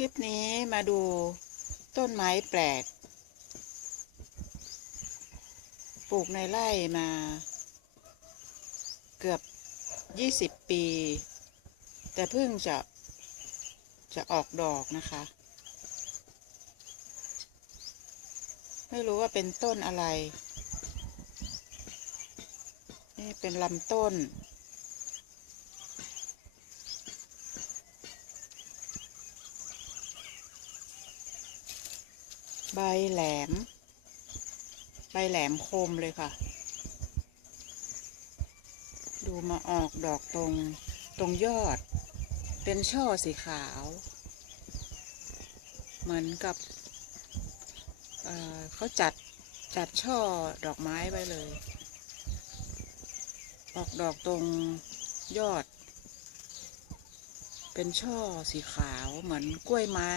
ลิปนี้มาดูต้นไม้แปลก ปลูกในไร่มา เกือบยี่สิบปี แต่เพิ่งจะจะออกดอกนะคะ ไม่รู้ว่าเป็นต้นอะไร นี่เป็นลำต้น ใบแหลม ใบแหลมคมเลยค่ะ ดูมาออกดอกตรงตรงยอด เป็นช่อสีขาว เหมือนกับเเขาจัดจัดช่อดอกไม้ไว้เลย ออกดอกตรงยอด เป็นช่อสีขาวเหมือนกล้วยไม้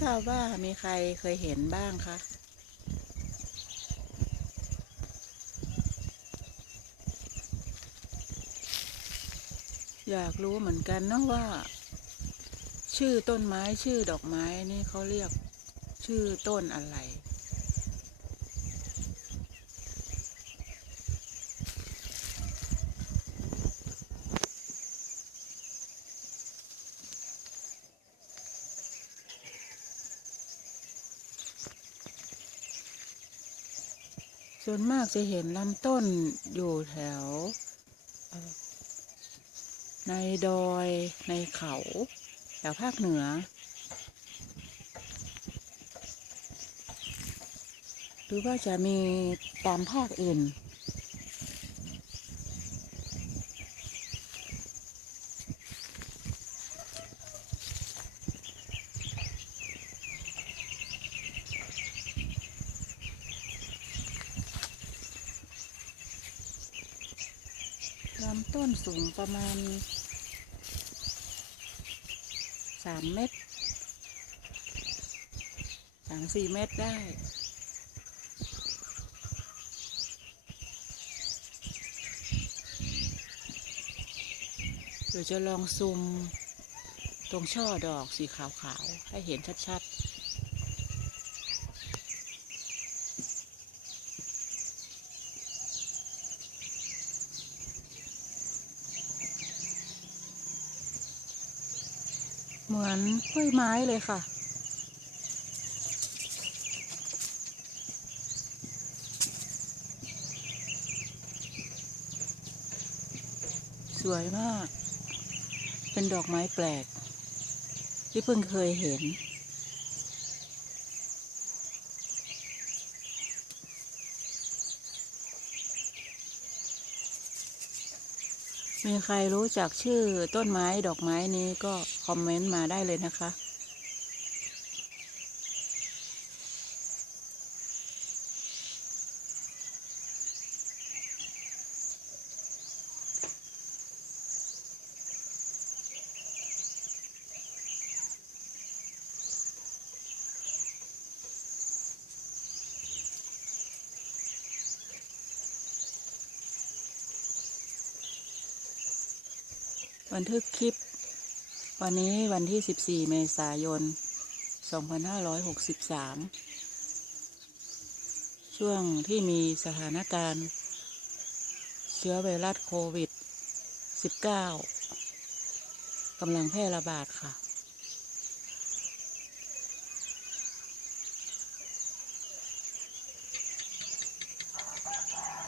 ทราบว่ามีใครเคยเห็นบ้างคะอยากรู้เหมือนกันนะว่า ชื่อต้นไม้ชื่อดอกไม้นี่เขาเรียกชื่อต้นอะไร ส่วนมากจะเห็นลำต้นอยู่แถว ในดอยในเขาแถวภาคเหนือ หรือว่าจะมีตามภาคอื่น ลำต้นสูงประมาณสามเมตรสามสี่เมตรได้เดี๋ยวจะลองซูมตรงช่อดอกสีขาวๆ ให้เห็นชัดๆ เหมือนกล้วยไม้เลยค่ะ สวยมาก เป็นดอกไม้แปลก ที่เพิ่งเคยเห็น มีใครรู้จักชื่อต้นไม้ดอกไม้นี้ก็คอมเมนต์มาได้เลยนะคะ บันทึกคลิป วันนี้วันที่ 14 เมษายน 2563 ช่วงที่มีสถานการณ์ เชื้อไวรัสโควิด 19 กำลังแพร่ระบาดค่ะ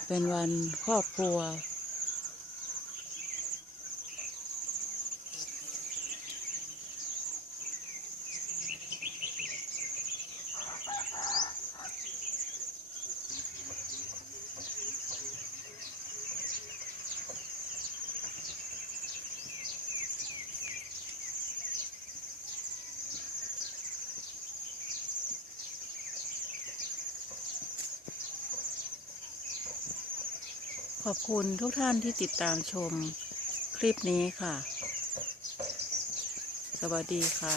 เป็นวันครอบครัว ขอบคุณทุกท่านที่ติดตามชมคลิปนี้ค่ะ สวัสดีค่ะ